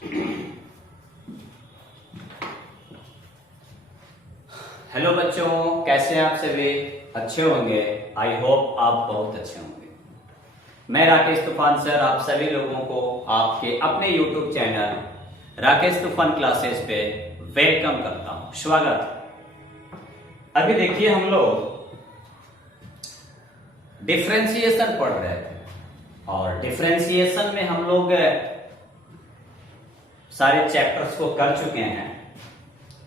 Hello बच्चों, कैसे हैं आप सभी? अच्छे होंगे। आई होप आप बहुत अच्छे होंगे। मैं राकेश तूफान सर आप सभी लोगों को आपके अपने यूट्यूब चैनल राकेश तूफान क्लासेस पे वेलकम करता हूं, स्वागत। अभी देखिए, हम लोग डिफरेंशिएशन पढ़ रहे थे और डिफरेंशिएशन में हम लोग सारे चैप्टर्स को कर चुके हैं।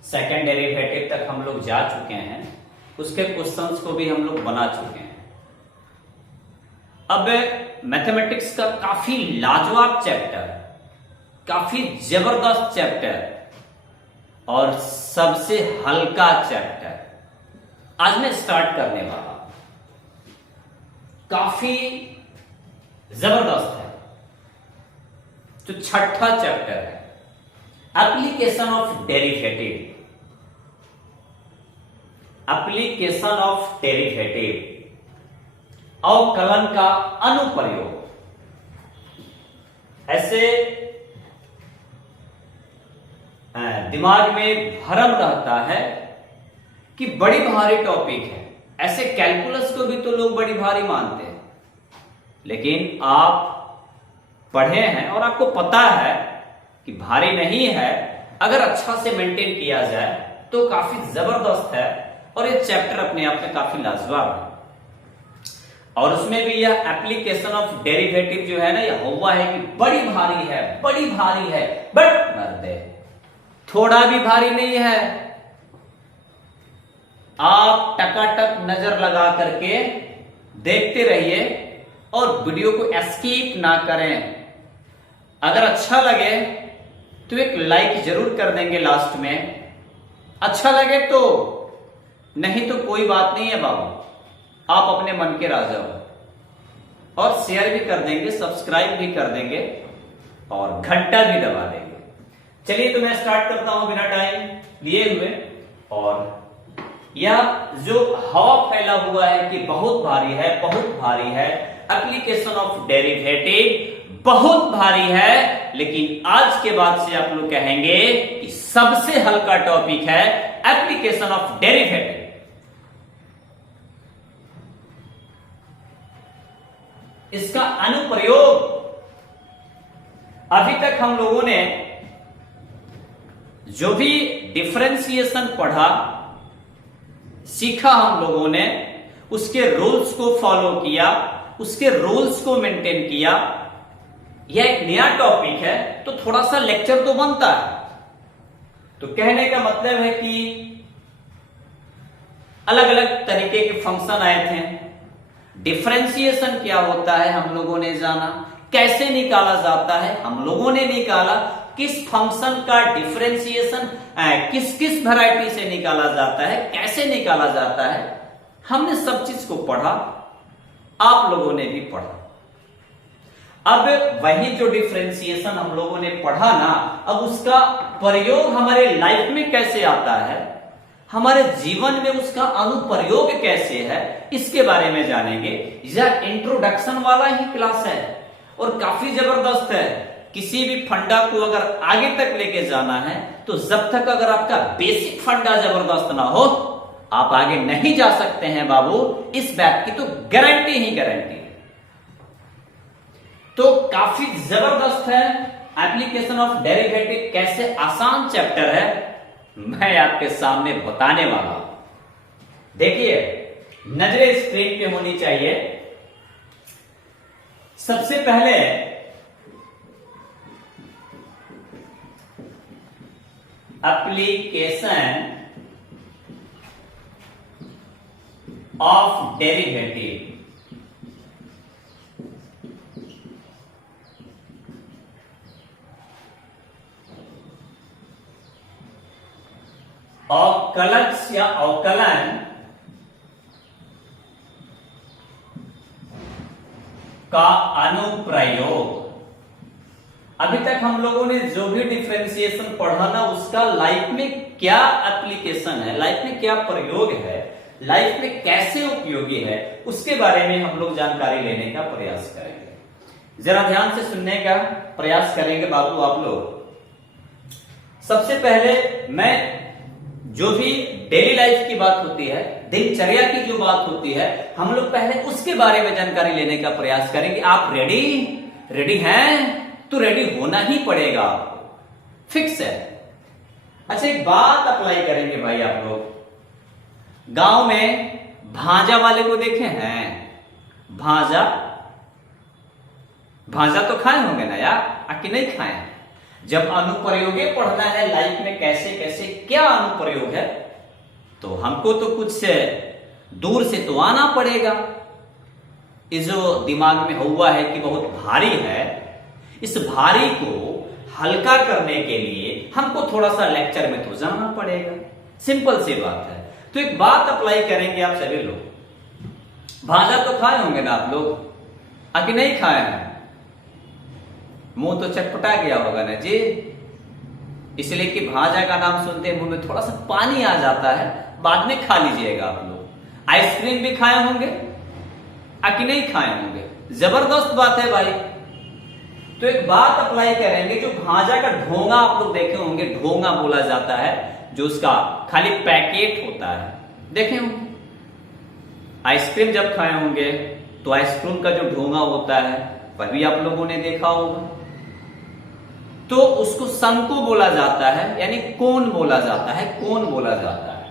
सेकेंड डेरिवेटिव तक हम लोग जा चुके हैं, उसके क्वेश्चंस को भी हम लोग बना चुके हैं। अब मैथमेटिक्स का काफी लाजवाब चैप्टर, काफी जबरदस्त चैप्टर और सबसे हल्का चैप्टर आज मैं स्टार्ट करने वाला हूं। काफी जबरदस्त है। जो छठा चैप्टर है, application of derivative. Application of derivative, अवकलन का अनुप्रयोग। ऐसे दिमाग में भरम रहता है कि बड़ी भारी टॉपिक है। ऐसे कैलकुलस को भी तो लोग बड़ी भारी मानते हैं, लेकिन आप पढ़े हैं और आपको पता है कि भारी नहीं है। अगर अच्छा से मेंटेन किया जाए तो काफी जबरदस्त है और ये चैप्टर अपने आप में काफी लाजवाब है। और उसमें भी यह एप्लीकेशन ऑफ डेरिवेटिव जो है ना, यह हुआ है कि बड़ी भारी है, बड़ी भारी है, बट मर्दे थोड़ा भी भारी नहीं है। आप टकाटक नजर लगा करके देखते रहिए और वीडियो को एस्केप ना करें। अगर अच्छा लगे तो एक लाइक जरूर कर देंगे लास्ट में। अच्छा लगे तो, नहीं तो कोई बात नहीं है बाबू, आप अपने मन के राजा हो। और शेयर भी कर देंगे, सब्सक्राइब भी कर देंगे और घंटा भी दबा देंगे। चलिए तो मैं स्टार्ट करता हूं बिना टाइम लिए हुए। और यह जो हवा फैला हुआ है कि बहुत भारी है, बहुत भारी है, एप्लीकेशन ऑफ डेरिवेटिव बहुत भारी है, लेकिन आज के बाद से आप लोग कहेंगे कि सबसे हल्का टॉपिक है एप्लीकेशन ऑफ डेरिवेटिव। इसका अनुप्रयोग अभी तक हम लोगों ने जो भी डिफरेंशिएशन पढ़ा, सीखा, हम लोगों ने उसके रूल्स को फॉलो किया, उसके रूल्स को मेंटेन किया। यह एक नया टॉपिक है तो थोड़ा सा लेक्चर तो बनता है। तो कहने का मतलब है कि अलग अलग तरीके के फंक्शन आए थे। डिफरेंशिएशन क्या होता है हम लोगों ने जाना, कैसे निकाला जाता है हम लोगों ने निकाला, किस फंक्शन का डिफरेंशिएशन किस किस वैरायटी से निकाला जाता है, कैसे निकाला जाता है, हमने सब चीज को पढ़ा, आप लोगों ने भी पढ़ा। अब वही जो डिफरेंशिएशन हम लोगों ने पढ़ा ना, अब उसका प्रयोग हमारे लाइफ में कैसे आता है, हमारे जीवन में उसका अनुप्रयोग कैसे है, इसके बारे में जानेंगे। यह इंट्रोडक्शन वाला ही क्लास है और काफी जबरदस्त है। किसी भी फंडा को अगर आगे तक लेके जाना है तो जब तक अगर आपका बेसिक फंडा जबरदस्त ना हो, आप आगे नहीं जा सकते हैं बाबू। इस बात की तो गारंटी ही गारंटी है। तो काफी जबरदस्त है एप्लीकेशन ऑफ डेरिवेटिव। कैसे आसान चैप्टर है मैं आपके सामने बताने वाला हूं। देखिए, नजरें स्क्रीन पे होनी चाहिए। सबसे पहले एप्लीकेशन ऑफ डेरिवेटिव। अवकलन या अवकलन का अनुप्रयोग। अभी तक हम लोगों ने जो भी डिफरेंशिएशन पढ़ा ना, उसका लाइफ में क्या एप्लीकेशन है, लाइफ में क्या प्रयोग है, लाइफ में कैसे उपयोगी है, उसके बारे में हम लोग जानकारी लेने का प्रयास करेंगे। जरा ध्यान से सुनने का प्रयास करेंगे बाबू आप लोग। सबसे पहले मैं जो भी डेली लाइफ की बात होती है, दिनचर्या की जो बात होती है, हम लोग पहले उसके बारे में जानकारी लेने का प्रयास करेंगे। आप रेडी हैं? तो रेडी होना ही पड़ेगा आपको, फिक्स है। अच्छा, एक बात अप्लाई करेंगे भाई। आप लोग गांव में भांजा वाले को देखे हैं? भांजा तो खाए होंगे ना यार, आके नहीं खाए? जब अनुप्रयोगे पढ़ना है लाइफ में, कैसे कैसे क्या अनुप्रयोग है, तो हमको तो कुछ से दूर से तो आना पड़ेगा। इस जो दिमाग में हुआ है कि बहुत भारी है, इस भारी को हल्का करने के लिए हमको थोड़ा सा लेक्चर में तो जाना पड़ेगा। सिंपल सी बात है। तो एक बात अप्लाई करेंगे आप सभी लोग। भाजा तो खाए होंगे ना आप लोग, आके नहीं खाए हैं? मुंह तो चटपटा गया होगा ना जी, इसलिए कि भाजा का नाम सुनते मुंह में थोड़ा सा पानी आ जाता है। बाद में खा लीजिएगा आप लोग। आइसक्रीम भी खाए होंगे, आके नहीं खाए होंगे? जबरदस्त बात है भाई। तो एक बात अप्लाई करेंगे, जो भाजा का ढोंगा आप लोग देखे होंगे, ढोंगा बोला जाता है, जो उसका खाली पैकेट होता है, देखे होंगे। आइसक्रीम जब खाए होंगे तो आइसक्रीम का जो ढोंगा होता है वह भी आप लोगों ने देखा होगा। तो उसको शंकु बोला जाता है, यानी कोन बोला जाता है, कोन बोला जाता है।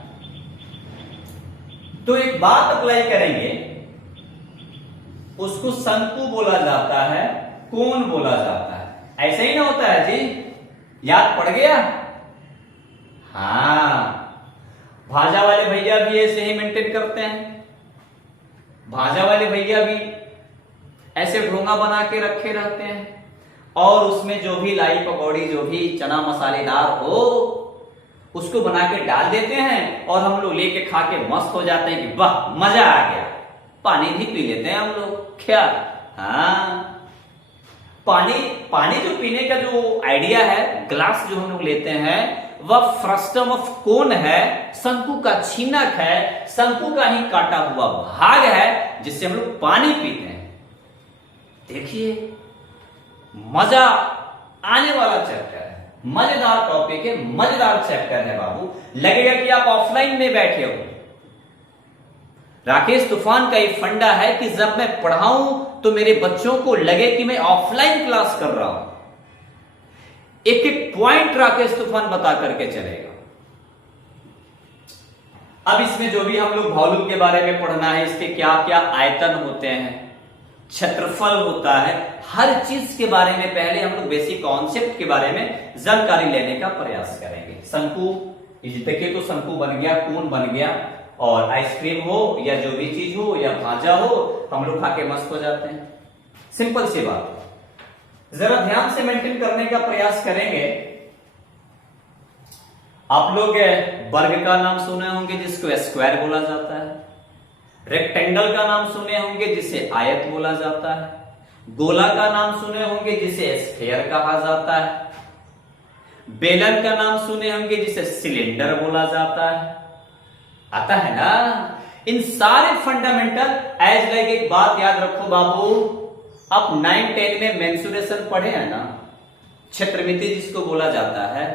तो एक बात अप्लाई करेंगे, उसको शंकु बोला जाता है, कोन बोला जाता है। ऐसे ही ना होता है जी, याद पड़ गया? हाँ, भाजा वाले भैया भी ऐसे ही मेंटेन करते हैं। भाजा वाले भैया भी ऐसे ढोंगा बना के रखे रहते हैं, और उसमें जो भी लाई पकौड़ी, जो भी चना मसालेदार हो, उसको बना के डाल देते हैं, और हम लोग लेके खा के मस्त हो जाते हैं कि वाह मजा आ गया। पानी भी पी लेते हैं हम लोग, क्या? हाँ, पानी जो पीने का जो आइडिया है, ग्लास जो हम लोग लेते हैं, वह फ्रस्टम ऑफ कोन है, शंकु का छीनक है, शंकु का ही काटा हुआ भाग है, जिससे हम लोग पानी पीते हैं। देखिए, मजा आने वाला चैप्टर है, मजेदार टॉपिक है, मजेदार चैप्टर है बाबू। लगेगा कि आप ऑफलाइन में बैठे हो। राकेश तूफान का ये फंडा है कि जब मैं पढ़ाऊं तो मेरे बच्चों को लगे कि मैं ऑफलाइन क्लास कर रहा हूं। एक एक पॉइंट राकेश तूफान बता करके चलेगा। अब इसमें जो भी हम लोग वॉल्यूम के बारे में पढ़ना है, इसके क्या क्या आयतन होते हैं, क्षेत्रफल होता है, हर चीज के बारे में पहले हम लोग बेसिक कॉन्सेप्ट के बारे में जानकारी लेने का प्रयास करेंगे। शंकु, देखिए तो शंकु बन गया, कोन बन गया, और आइसक्रीम हो या जो भी चीज हो या भाजा हो, हम लोग खा के मस्त हो जाते हैं। सिंपल सी बात। जरा ध्यान से मेंटेन करने का प्रयास करेंगे। आप लोग वर्ग का नाम सुने होंगे, जिसको स्क्वायर बोला जाता है। रेक्टेंगल का नाम सुने होंगे, जिसे आयत बोला जाता है। गोला का नाम सुने होंगे, जिसे स्फीयर कहा जाता है। बेलन का नाम सुने होंगे, जिसे सिलेंडर बोला जाता है। आता है ना? इन सारे फंडामेंटल एज लाइक। एक बात याद रखो बाबू, आप 9-10 में मेंसुरेशन पढ़े हैं ना, क्षेत्रमिति जिसको बोला जाता है,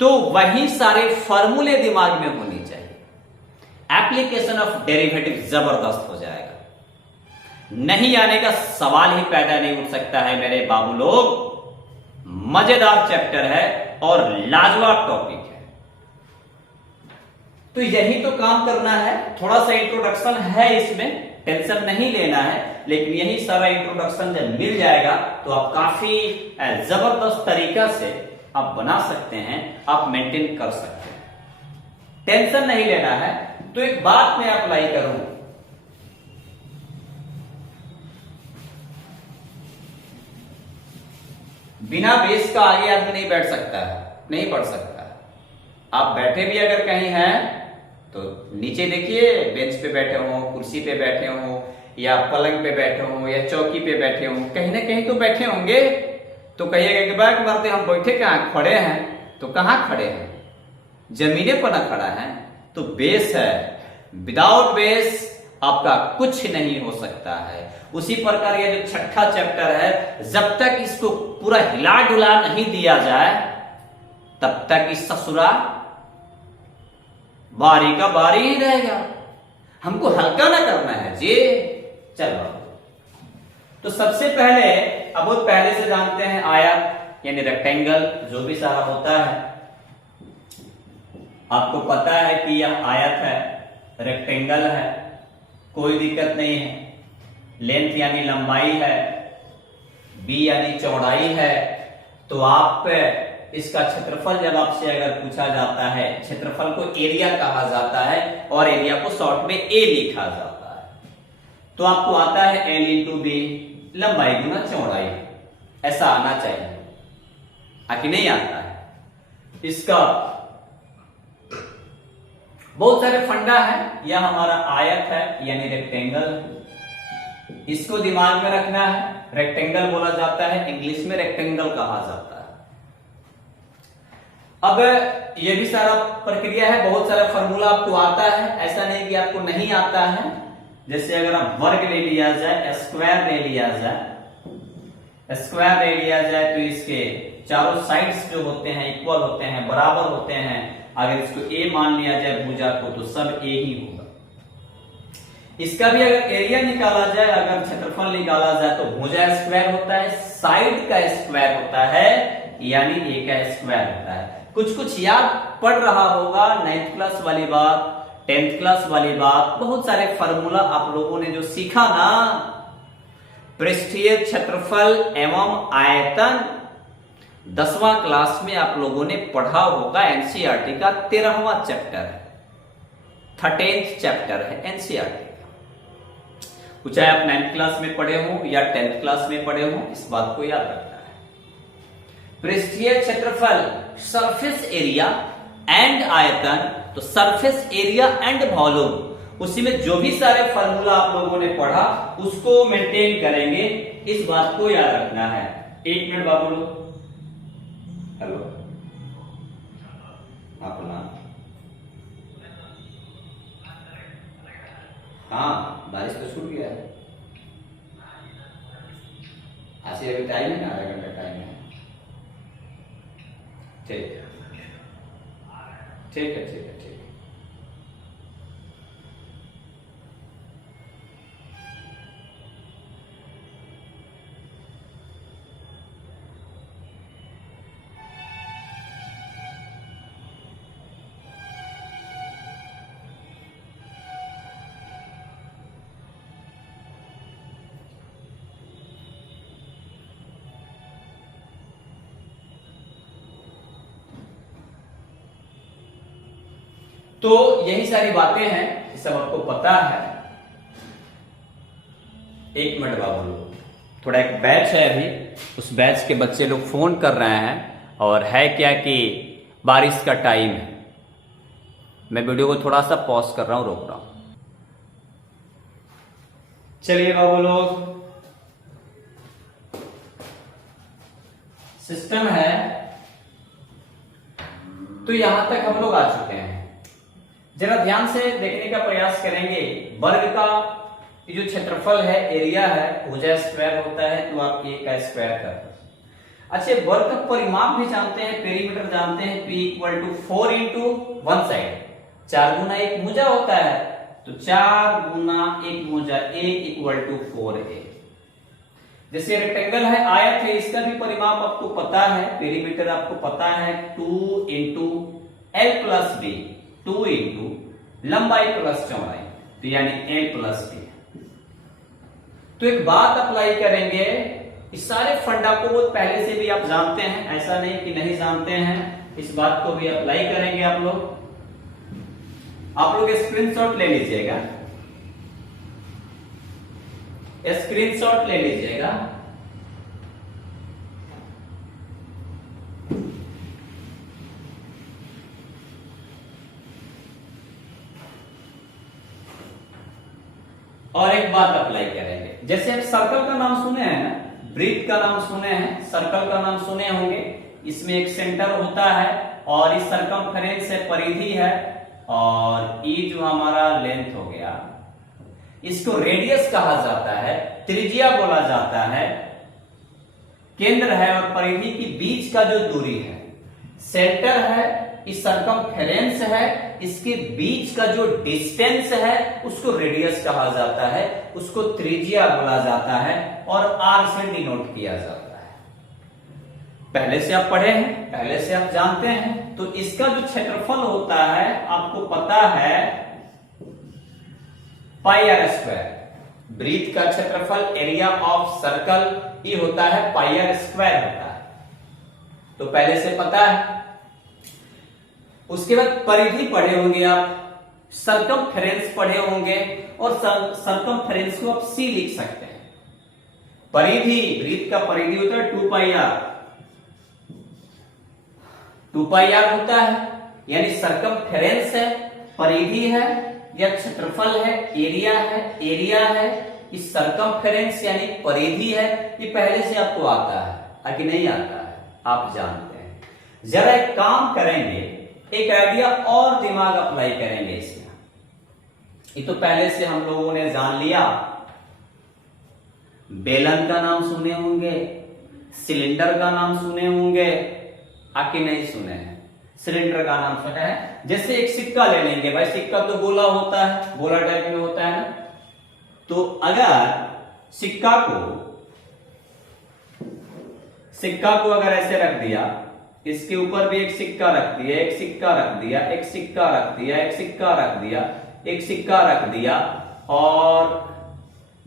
तो वही सारे फॉर्मूले दिमाग में होनी चाहिए। एप्लीकेशन ऑफ डेरिवेटिव जबरदस्त हो जाएगा। नहीं आने का सवाल ही पैदा नहीं उठ सकता है मेरे बाबू लोग। मजेदार चैप्टर है और लाजवाब टॉपिक है। तो यही तो काम करना है। थोड़ा सा इंट्रोडक्शन है इसमें, टेंशन नहीं लेना है, लेकिन यही सारा इंट्रोडक्शन जब मिल जाएगा तो आप काफी जबरदस्त तरीका से आप बना सकते हैं, आप मेंटेन कर सकते हैं। टेंशन नहीं लेना है। तो एक बात मैं अप्लाई करूं, बिना बेस का आगे आदमी नहीं बैठ सकता है, नहीं पढ़ सकता। आप बैठे भी अगर कहीं हैं तो नीचे देखिए, बेंच पे बैठे हो, कुर्सी पे बैठे हो, या पलंग पे बैठे हो, या चौकी पे बैठे हो, कहीं ना कहीं तो बैठे होंगे। तो कहिएगा कि बैठ मारते हम बैठे कहां, खड़े हैं। तो कहां खड़े हैं? जमीने पर ना खड़ा है। तो बेस है। विदाउट बेस आपका कुछ नहीं हो सकता है। उसी प्रकार ये जो छठा चैप्टर है, जब तक इसको पूरा हिला डुला नहीं दिया जाए तब तक इस ससुरा बारी का बारी ही रहेगा। हमको हल्का ना करना है जी। चलो, तो सबसे पहले अब बहुत पहले से जानते हैं आयत यानी रेक्टेंगल, जो भी सारा होता है आपको पता है कि यह आयत है, रेक्टेंगल है, कोई दिक्कत नहीं है। लेंथ यानी लंबाई है, बी यानी चौड़ाई है। तो आप इसका क्षेत्रफल जब आपसे अगर पूछा जाता है, क्षेत्रफल को एरिया कहा जाता है और एरिया को शॉर्ट में ए लिखा जाता है, तो आपको आता है एल इंटू बी, लंबाई गुना चौड़ाई, ऐसा आना चाहिए। आखिर नहीं आता है। इसका बहुत सारे फंडा है। यह हमारा आयत है यानी रेक्टेंगल, इसको दिमाग में रखना है। रेक्टेंगल बोला जाता है, इंग्लिश में रेक्टेंगल कहा जाता है। अब ये भी सारा प्रक्रिया है, बहुत सारा फॉर्मूला आपको आता है, ऐसा नहीं कि आपको नहीं आता है। जैसे अगर आप वर्ग ले लिया जाए, स्क्वायर ले लिया जाए, स्क्वायर ले लिया जाए तो इसके चारों साइड्स जो होते हैं इक्वल होते हैं, बराबर होते हैं। अगर इसको ए मान लिया जाए भुजा को, तो सब ए ही होगा। इसका भी अगर एरिया निकाला जाए, अगर क्षेत्रफल निकाला जाए, तो भुजा स्क्वायर होता है, साइड का स्क्वायर होता है, यानी ए का स्क्वायर होता है। कुछ कुछ याद पढ़ रहा होगा, 9th क्लास वाली बात, 10th क्लास वाली बात, बहुत सारे फॉर्मूला आप लोगों ने जो सीखा ना, पृष्ठीय क्षेत्रफल एवं आयतन 10वां क्लास में आप लोगों ने पढ़ा होगा। एनसीईआरटी का 13वां चैप्टर है, 13th चैप्टर है एनसीईआरटी का। चाहे आप 9th क्लास में पढ़े हो या 10th क्लास में पढ़े हो, इस बात को याद रखना है। पृष्ठीय क्षेत्रफल, सरफेस एरिया एंड आयतन, तो सरफेस एरिया एंड वॉल्यूम, उसी में जो भी सारे फार्मूला आप लोगों ने पढ़ा उसको मेंटेन करेंगे, इस बात को याद रखना है। 1 मिनट बाबू लोग, हेलो अपना, हाँ बारिश तो छूट गया है, ऐसे अभी टाइम है ना, आधा घंटा टाइम है। ठीक है ठीक है ठीक है ठीक है। तो यही सारी बातें हैं, सब आपको पता है। 1 मिनट बाबू लोग, थोड़ा एक बैच है अभी, उस बैच के बच्चे लोग फोन कर रहे हैं, और है क्या कि बारिश का टाइम है। मैं वीडियो को थोड़ा सा पॉज कर रहा हूं, रोक रहा हूं। चलिए बाबू लोग, सिस्टम है तो यहां तक हम लोग आ चुके हैं। जरा ध्यान से देखने का प्रयास करेंगे। वर्ग का जो क्षेत्रफल है, एरिया है, भुजा स्क्वायर होता है, तो आप ए का स्क्वायर कर। अच्छा, वर्ग का परिमाप भी जानते हैं, पेरीमीटर जानते हैं, P = 4 × 1 साइड, 4 गुना 1 भुजा होता है, तो 4 गुना 1 भुजा, A = 4A। जैसे रेक्टेंगल है, आयत है, इसका भी परिमाप आपको पता है, पेरीमीटर आपको पता है, 2 × L + B, 2 × लंबाई प्लस चौड़ाई, तो यानी L + B। तो एक बात अप्लाई करेंगे, इस सारे फंडा को पहले से भी आप जानते हैं, ऐसा नहीं कि नहीं जानते हैं, इस बात को भी अप्लाई करेंगे आप लोग। आप लोग स्क्रीनशॉट ले लीजिएगा, स्क्रीनशॉट ले लीजिएगा। और एक बात अप्लाई करेंगे, जैसे आप सर्कल का नाम सुने हैं ना, वृत्त का नाम सुने हैं, सर्कल का नाम सुने होंगे। इसमें एक सेंटर होता है और इस सरकमफ्रेंस से परिधि है, और ई जो हमारा लेंथ हो गया, इसको रेडियस कहा जाता है, त्रिज्या बोला जाता है, केंद्र है और परिधि के बीच का जो दूरी है, सेंटर है, इस सरकमफेरेंस है, इसके बीच का जो डिस्टेंस है उसको रेडियस कहा जाता है, उसको त्रिज्या बोला जाता है और आर से डिनोट किया जाता है। पहले से आप पढ़े हैं, पहले से आप जानते हैं। तो इसका जो क्षेत्रफल होता है आपको पता है पाई आर स्क्वायर। वृत्त का क्षेत्रफल, एरिया ऑफ सर्कल, ये होता है पाई आर स्क्वायर होता है, तो पहले से पता है। उसके बाद परिधि पढ़े होंगे आप, सरकमफेरेंस पढ़े होंगे और सरकमफेरेंस को आप सी लिख सकते हैं। परिधि, वृत्त का परिधि होता है 2 पाई आर, 2 पाई आर होता है, यानी सरकमफेरेंस है, परिधि है या क्षेत्रफल है, एरिया है, इस सरकमफेरेंस यानी परिधि है, ये पहले से आपको आता है कि नहीं आता है, आप जानते हैं। जरा एक काम करेंगे, एक आइडिया और दिमाग अप्लाई करेंगे इसमें। ये तो पहले से हम लोगों ने जान लिया, बेलन का नाम सुने होंगे, सिलेंडर का नाम सुने होंगे, आके नहीं सुने हैं। सिलेंडर का नाम सुना है। जैसे एक सिक्का ले लेंगे भाई, सिक्का तो गोला होता है, गोला टाइप में होता है ना। तो अगर सिक्का को अगर ऐसे रख दिया, इसके ऊपर भी एक सिक्का रख दिया, एक सिक्का रख दिया, एक सिक्का रख दिया, एक सिक्का रख दिया, एक सिक्का रख दिया, और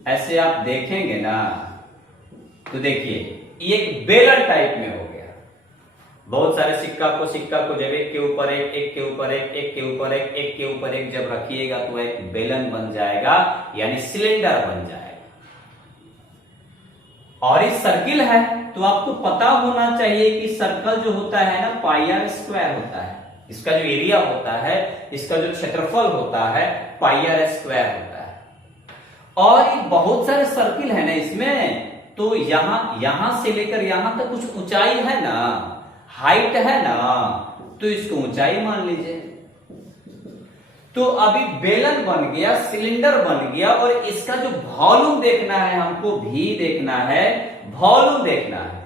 ऐसे आप देखेंगे ना तो देखिए ये एक बेलन टाइप में हो गया। बहुत सारे सिक्का को जब एक के ऊपर एक के ऊपर एक के ऊपर एक के ऊपर एक जब रखिएगा तो एक बेलन बन जाएगा, यानी सिलेंडर बन जाएगा। और इस सर्किल है तो आपको पता होना चाहिए कि सर्कल जो होता है ना पाई आर स्क्वायर होता है, इसका जो एरिया होता है, इसका जो क्षेत्रफल होता है पाई आर स्क्वायर होता है। और ये बहुत सारे सर्किल है ना इसमें, तो यहां से लेकर यहां तक कुछ ऊंचाई है ना, हाइट है ना, तो इसको ऊंचाई मान लीजिए। तो अभी बेलन बन गया, सिलेंडर बन गया, और इसका जो वॉल्यूम देखना है हमको, भी देखना है, वॉल्यूम देखना है,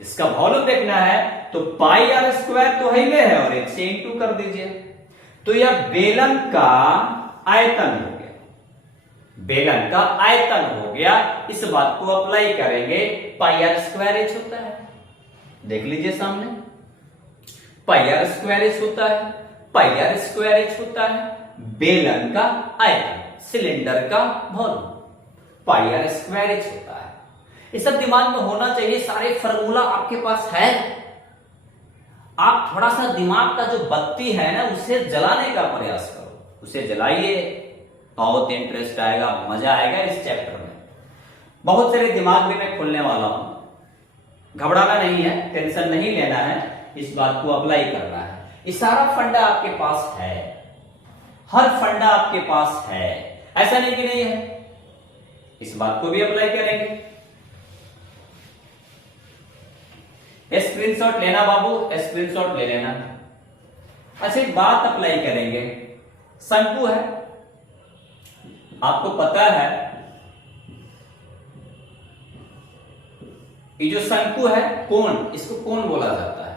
इसका वॉल्यूम देखना है, तो पाई आर स्क्वायर तो है और एक से इंटू कर दीजिए। तो यह बेलन का आयतन हो गया, बेलन का आयतन हो गया। इस बात को अप्लाई करेंगे, पाई आर स्क्वायर एच होता है, देख लीजिए सामने, पाई आर स्क्वायर एच होता है, पाई आर स्क्वायर एच होता है, बेलन का आयतन, सिलेंडर का volume, pi r square h होता है। ये सब दिमाग में होना चाहिए, सारे फार्मूला आपके पास है। आप थोड़ा सा दिमाग का जो बत्ती है ना उसे जलाने का प्रयास करो, उसे जलाइए, बहुत इंटरेस्ट आएगा, मजा आएगा इस चैप्टर में। बहुत सारे दिमाग में मैं खोलने वाला हूं, घबराना नहीं है, टेंशन नहीं लेना है, इस बात को अप्लाई करना है। ये सारा फंडा आपके पास है, हर फंडा आपके पास है, ऐसा नहीं कि नहीं है। इस बात को भी अप्लाई करेंगे। स्क्रीनशॉट लेना बाबू, स्क्रीनशॉट ले लेना। अच्छा एक बात अप्लाई करेंगे, शंकु है, आपको पता है ये जो शंकु है, कोण, इसको कोण बोला जाता है।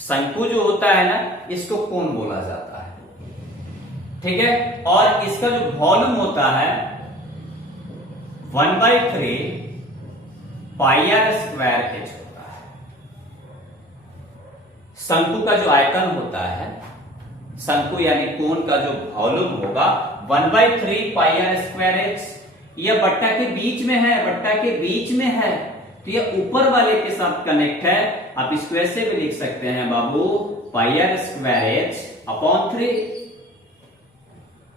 शंकु जो होता है ना, इसको कोण बोला जाता है, ठीक है। और इसका जो वॉल्यूम होता है 1/3 पाई आर स्क्वायर एच होता है। शंकु का जो आयतन होता है, शंकु यानी कोण का जो वॉल्यूम होगा 1/3 पाई आर स्क्वायर एच। यह बट्टा के बीच में है, बट्टा के बीच में है, तो यह ऊपर वाले के साथ कनेक्ट है। आप इसको ऐसे भी लिख सकते हैं बाबू, पाई आर स्क्वायर एच अपॉन 3।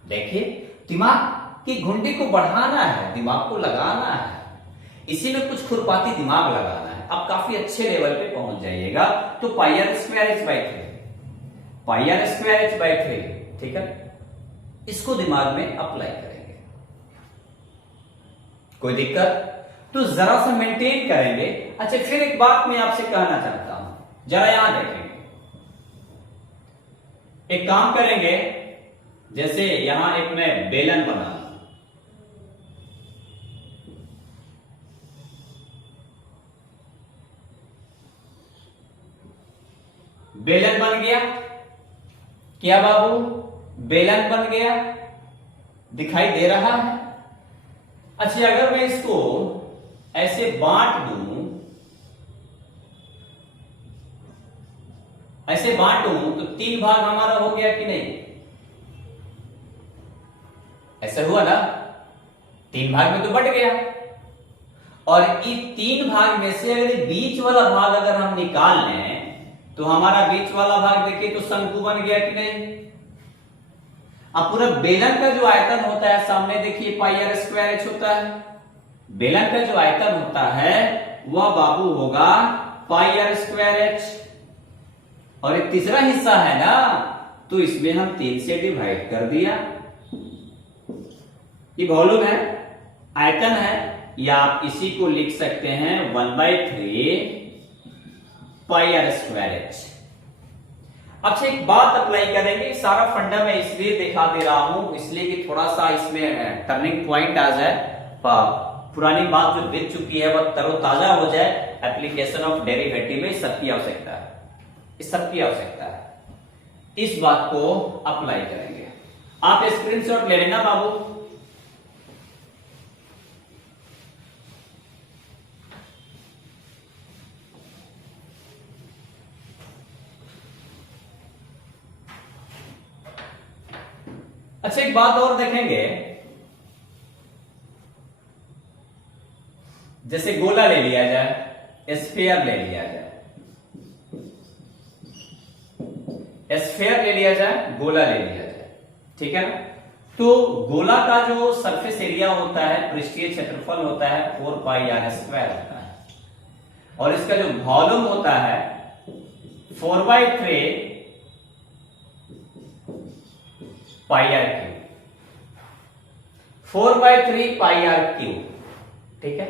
देखिए दिमाग की घुंडी को बढ़ाना है, दिमाग को लगाना है, इसी में कुछ खुरपाती दिमाग लगाना है, आप काफी अच्छे लेवल पे पहुंच जाइएगा। तो pi r square h by 3, pi r square h by 3, ठीक है। इसको दिमाग में अप्लाई करेंगे, कोई दिक्कत? तो जरा सा मेंटेन करेंगे। अच्छा फिर एक बात मैं आपसे कहना चाहता हूं, जरा यहां देखेंगे, एक काम करेंगे, जैसे यहां एक मैं बेलन बना, बेलन बन गया क्या बाबू? बेलन बन गया, दिखाई दे रहा है। अच्छा, अगर मैं इसको ऐसे बांट दूं, ऐसे बांटूं तो 3 भाग हमारा हो गया कि नहीं? ऐसा हुआ ना, 3 भाग में तो बट गया। और इस 3 भाग में से अगर बीच वाला भाग अगर हम निकाल लें तो हमारा बीच वाला भाग देखिए तो शंकु बन गया कि नहीं? अब पूरा बेलन का जो आयतन होता है सामने देखिए पाई आर स्क्वायर एच होता है। बेलन का जो आयतन होता है वह बाबू होगा पाई आर स्क्वायर एच। और एक तीसरा हिस्सा है ना, तो इसमें हम 3 से डिवाइड कर दिया। ये वॉल्यूम है, आयतन है, या आप इसी को लिख सकते हैं 1/3 पाई आर स्क्वायर एच। अच्छा, एक बात अप्लाई करेंगे, सारा फंडा मैं इसलिए दिखा दे रहा हूं इसलिए कि थोड़ा सा इसमें टर्निंग पॉइंट आ जाए, पुरानी बात जो बीत चुकी है वह तरोताजा हो जाए। एप्लीकेशन ऑफ डेरिवेटिव में सबकी आवश्यकता है, इस सबकी आवश्यकता है। इस बात को अप्लाई करेंगे। आप स्क्रीनशॉट ले लेना बाबू। अच्छा, एक बात और देखेंगे, जैसे गोला ले लिया जाए, स्फीयर ले लिया जाए, स्फीयर ले लिया जाए, गोला ले लिया जाए, ठीक है ना? तो गोला का जो सरफेस एरिया होता है, पृष्ठीय क्षेत्रफल होता है 4 पाई आर स्क्वायर होता है, और इसका जो वॉल्यूम होता है 4/3 pi r cube, 4/3 pi r cube, ठीक है?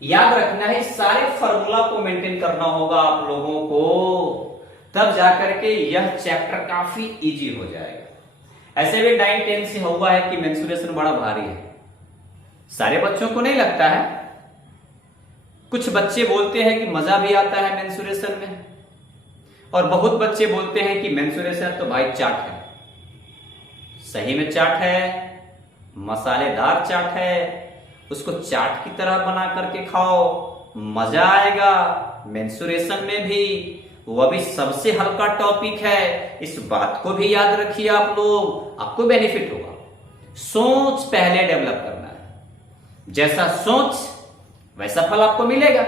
याद रखना है, सारे फॉर्मूला को मेंटेन करना होगा आप लोगों को, तब जाकर के यह चैप्टर काफी इजी हो जाएगा। ऐसे भी 9-10 से हुआ है कि मेंसुरेशन बड़ा भारी है, सारे बच्चों को नहीं लगता है। कुछ बच्चे बोलते हैं कि मजा भी आता है मेंसुरेशन में, और बहुत बच्चे बोलते हैं कि मेंसुरेशन तो भाई चाट है। सही में चाट है, मसालेदार चाट है, उसको चाट की तरह बना करके खाओ, मजा आएगा। मेंसुरेशन में भी, वह भी सबसे हल्का टॉपिक है, इस बात को भी याद रखिए आप लोग, आपको बेनिफिट होगा। सोच पहले डेवलप करना है, जैसा सोच वैसा फल आपको मिलेगा,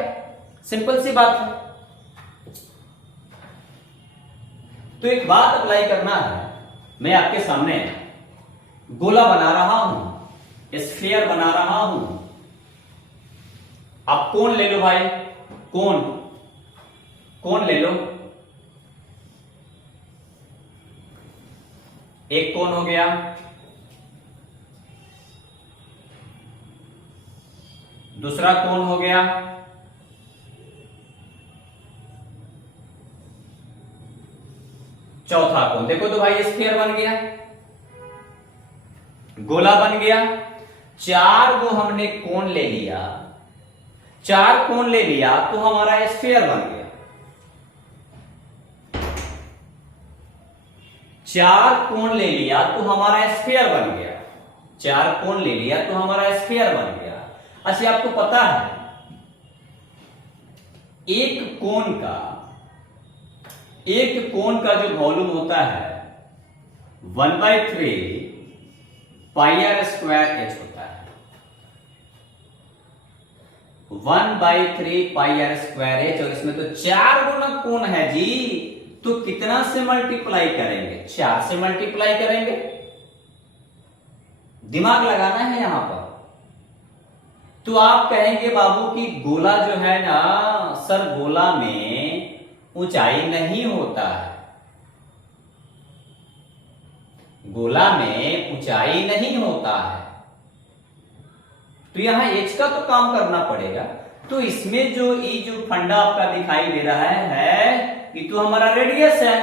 सिंपल सी बात है। तो एक बात अप्लाई करना है, मैं आपके सामने गोला बना रहा हूं, स्फीयर बना रहा हूं, आप कोण ले लो भाई, कोण, कोण ले लो। एक कोण हो गया, दूसरा कोण हो गया, चौथा कोण। देखो तो भाई स्फीयर बन गया, गोला बन गया। 4 को हमने कोण ले लिया, 4 कोण ले लिया तो हमारा स्फीयर बन गया। 4 कोण ले लिया तो हमारा स्फीयर बन गया, 4 कोण ले लिया तो हमारा स्फीयर बन गया। अच्छा, आपको पता है एक कोण का जो वॉल्यूम होता है 1/3 पाई आर स्क्वायर एच होता है। 1/3 पाई आर स्क्वायर एच, और इसमें तो 4 गुना कोण है जी, तो कितना से मल्टीप्लाई करेंगे? 4 से मल्टीप्लाई करेंगे। दिमाग लगाना है यहां पर। तो आप कहेंगे बाबू कि गोला जो है ना सर, गोला में ऊंचाई नहीं होता है, गोला में ऊंचाई नहीं होता है, तो यहां एच का तो काम करना पड़ेगा। तो इसमें जो फंडा आपका दिखाई दे रहा है, ये तो हमारा रेडियस है,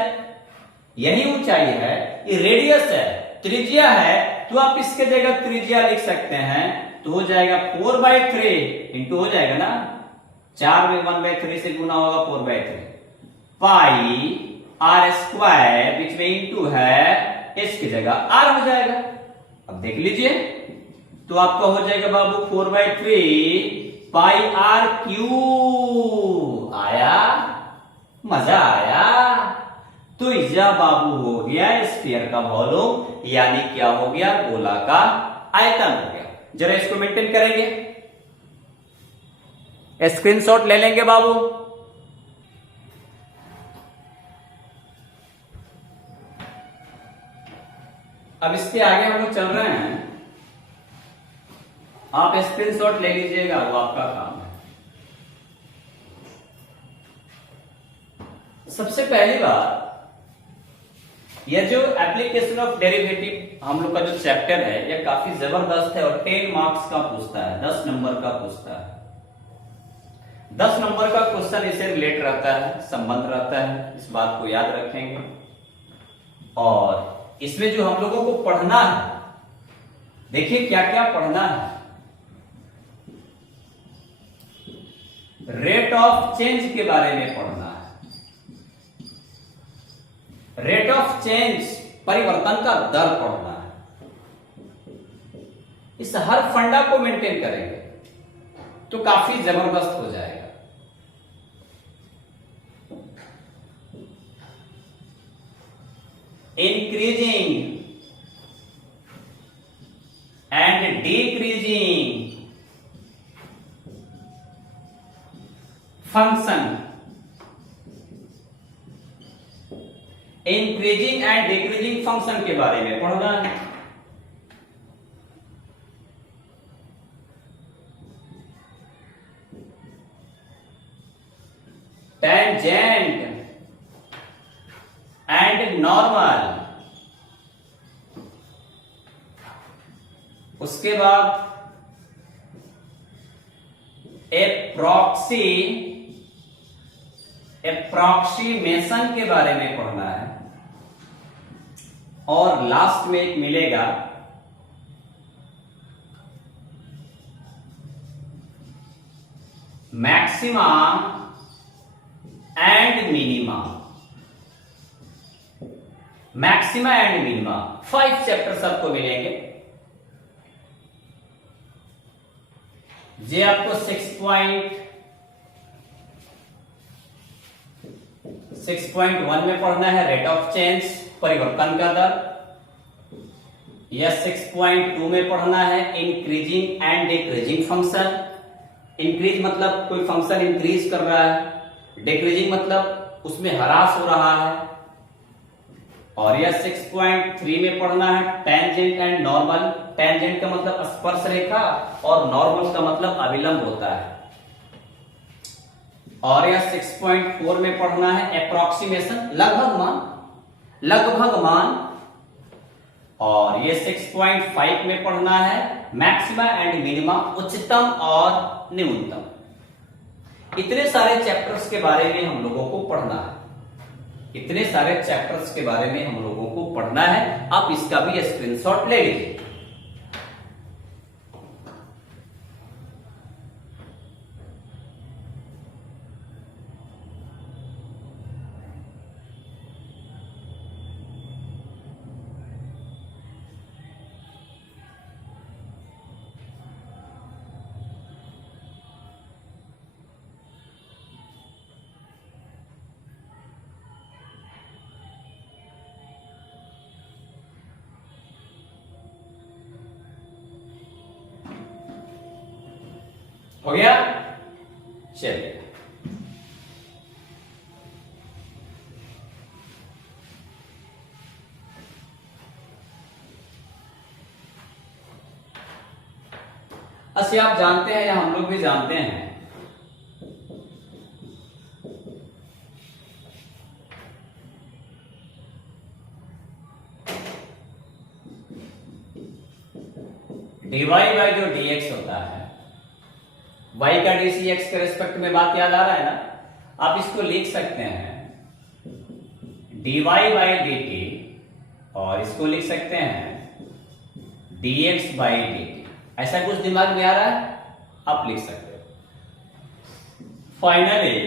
यही ऊंचाई है, ये रेडियस है, त्रिज्या है तो आप इसके जगह त्रिज्या लिख सकते हैं, तो हो जाएगा 4/3 इंटू हो जाएगा ना, 4 में 1/3 से गुना होगा 4/3 पाई आर स्क्वायर, बीच में इंटू है, एच की जगह आर हो जाएगा। अब देख लीजिए तो आपका हो जाएगा बाबू 4/3 पाई आर क्यू। आया, मजा आया। तो इजा बाबू हो गया स्फीयर का वॉल्यूम, यानी क्या हो गया, गोला का आयतन हो गया। जरा इसको मेंटेन करेंगे, स्क्रीनशॉट ले लेंगे बाबू। अब इसके आगे हम लोग चल रहे हैं, आप स्क्रीनशॉट ले लीजिएगा, वो आपका काम है। सबसे पहली बात, यह जो एप्लीकेशन ऑफ डेरिवेटिव हम लोग का जो चैप्टर है, यह काफी जबरदस्त है और 10 मार्क्स का पूछता है, 10 नंबर का पूछता है। 10 नंबर का क्वेश्चन इसे रिलेट रहता है, संबंध रहता है, इस बात को याद रखेंगे। और इसमें जो हम लोगों को पढ़ना है, देखिए क्या क्या पढ़ना है। रेट ऑफ चेंज के बारे में पढ़ना है। रेट ऑफ चेंज, परिवर्तन का दर पढ़ना है। इस हर फंडा को मेंटेन करेंगे तो काफी जबरदस्त हो जाएगा। Increasing and decreasing function, increasing and decreasing function के बारे में पढ़ना है। टेंजेंट एंड नॉर्मल, उसके बाद एप्रोक्सीमेशन के बारे में पढ़ना है। और लास्ट में एक मिलेगा maxima and minima. Maxima and minima 5 chapter सबको मिलेंगे। ये आपको 6.1 में पढ़ना है, रेट ऑफ चेंज, परिवर्तन का दर। या 6.2 में पढ़ना है increasing and decreasing function. Increase मतलब कोई फंक्शन इंक्रीज कर रहा है, डिक्रीजिंग मतलब उसमें ह्रास हो रहा है। और यह 6.3 में पढ़ना है टेंजेंट एंड नॉर्मल। टेंजेंट का मतलब स्पर्श रेखा और नॉर्मल का मतलब अविलंब होता है। और यह 6.4 में पढ़ना है एप्रोक्सीमेशन, लगभग मान। और ये 6.5 में पढ़ना है मैक्सिमा एंड मिनिमा, उच्चतम और न्यूनतम। इतने सारे चैप्टर्स के बारे में हम लोगों को पढ़ना है, इतने सारे चैप्टर्स के बारे में हम लोगों को पढ़ना है। आप इसका भी स्क्रीनशॉट ले लीजिए। हो गया, चलिए। अच्छा, आप जानते हैं या हम लोग भी जानते हैं, डीवाई बाई जो डीएक्स होता है, y का डी सी एक्स के रेस्पेक्ट में बात याद आ रहा है ना। आप इसको लिख सकते हैं dy बाई डी टी और इसको लिख सकते हैं dx बाई dt। ऐसा कुछ दिमाग में आ रहा है, आप लिख सकते हो। फाइनली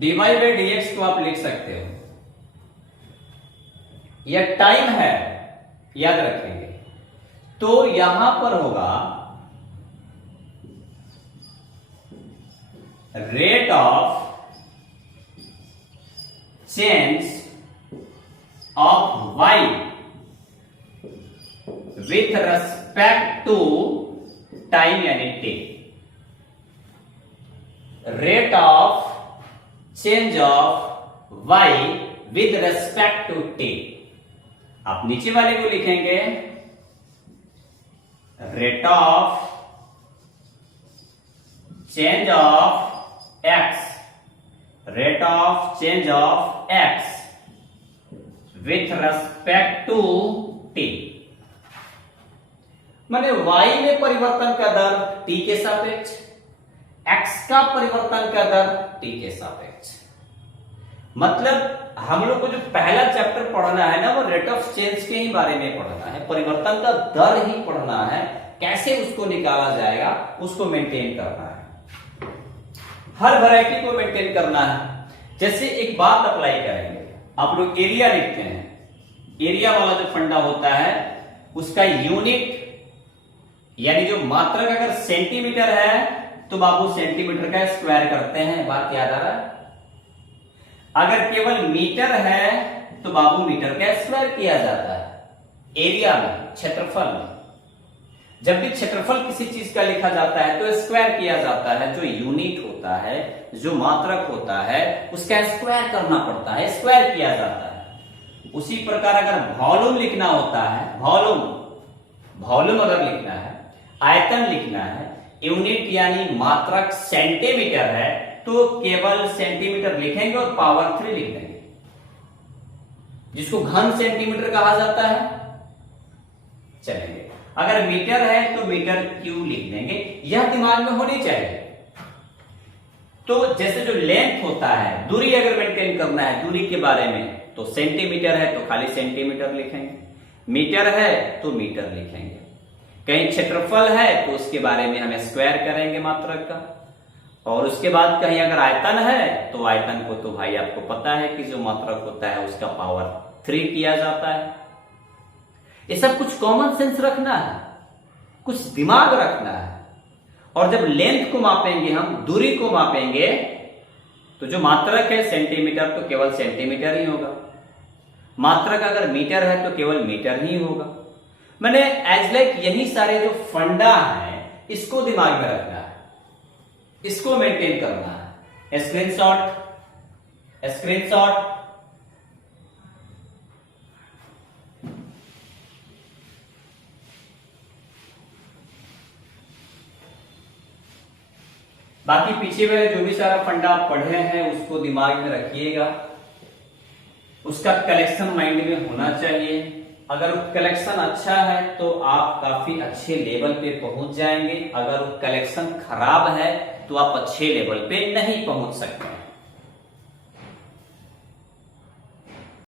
dy बाई dx को आप लिख सकते हो, यह टाइम है, याद रखेंगे। तो यहां पर होगा rate of change of y with respect to time यानी t। Rate of change of y with respect to t। आप नीचे वाले को लिखेंगे rate of change of x, rate of change of x with respect to t। माने y में परिवर्तन का दर t के सापेक्ष, x का परिवर्तन का दर t के सापेक्ष। मतलब हम लोग को जो पहला चैप्टर पढ़ना है ना, वो रेट ऑफ चेंज के ही बारे में पढ़ना है, परिवर्तन का दर ही पढ़ना है, कैसे उसको निकाला जाएगा उसको मेंटेन करना है, हर वैरायटी को मेंटेन करना है। जैसे एक बात अप्लाई करेंगे, आप लोग एरिया लिखते हैं, एरिया वाला जो फंडा होता है उसका यूनिट यानी जो मात्रक अगर सेंटीमीटर है तो बाबू सेंटीमीटर का स्क्वायर करते हैं, बात याद आ रहा है। अगर केवल मीटर है तो बाबू मीटर का स्क्वायर किया जाता है एरिया में, क्षेत्रफल में। जब भी क्षेत्रफल किसी चीज का लिखा जाता है तो स्क्वायर किया जाता है, जो यूनिट होता है, जो मात्रक होता है उसका स्क्वायर करना पड़ता है, स्क्वायर किया जाता है। उसी प्रकार अगर वॉल्यूम लिखना होता है, वॉल्यूम अगर लिखना है, आयतन लिखना है, यूनिट यानी मात्रक सेंटीमीटर है तो केवल सेंटीमीटर लिखेंगे और पावर 3 लिख देंगे, जिसको घन सेंटीमीटर कहा जाता है। चलेंगे, अगर मीटर है तो मीटर क्यूब लिख देंगे, यह दिमाग में होनी चाहिए। तो जैसे जो लेंथ होता है, दूरी अगर मेंटेन करना है दूरी के बारे में, तो सेंटीमीटर है तो खाली सेंटीमीटर लिखेंगे, मीटर है तो मीटर लिखेंगे। कहीं क्षेत्रफल है तो उसके बारे में हम स्क्वायर करेंगे मात्रक का, और उसके बाद कहीं अगर आयतन है तो आयतन को तो भाई आपको पता है कि जो मात्रक होता है उसका पावर 3 किया जाता है। ये सब कुछ कॉमन सेंस रखना है, कुछ दिमाग रखना है। और जब लेंथ को मापेंगे, हम दूरी को मापेंगे, तो जो मात्रक है सेंटीमीटर तो केवल सेंटीमीटर ही होगा, मात्रक अगर मीटर है तो केवल मीटर ही होगा। मैंने एज लाइक यही सारे जो फंडा है इसको दिमाग में रखना है, इसको मेंटेन करना है। स्क्रीनशॉट बाकी पीछे वाले जो भी सारा फंडा आप पढ़े हैं उसको दिमाग में रखिएगा, उसका कलेक्शन माइंड में होना चाहिए। अगर कलेक्शन अच्छा है तो आप काफी अच्छे लेवल पे पहुंच जाएंगे, अगर कलेक्शन खराब है तो आप अच्छे लेवल पे नहीं पहुंच सकते।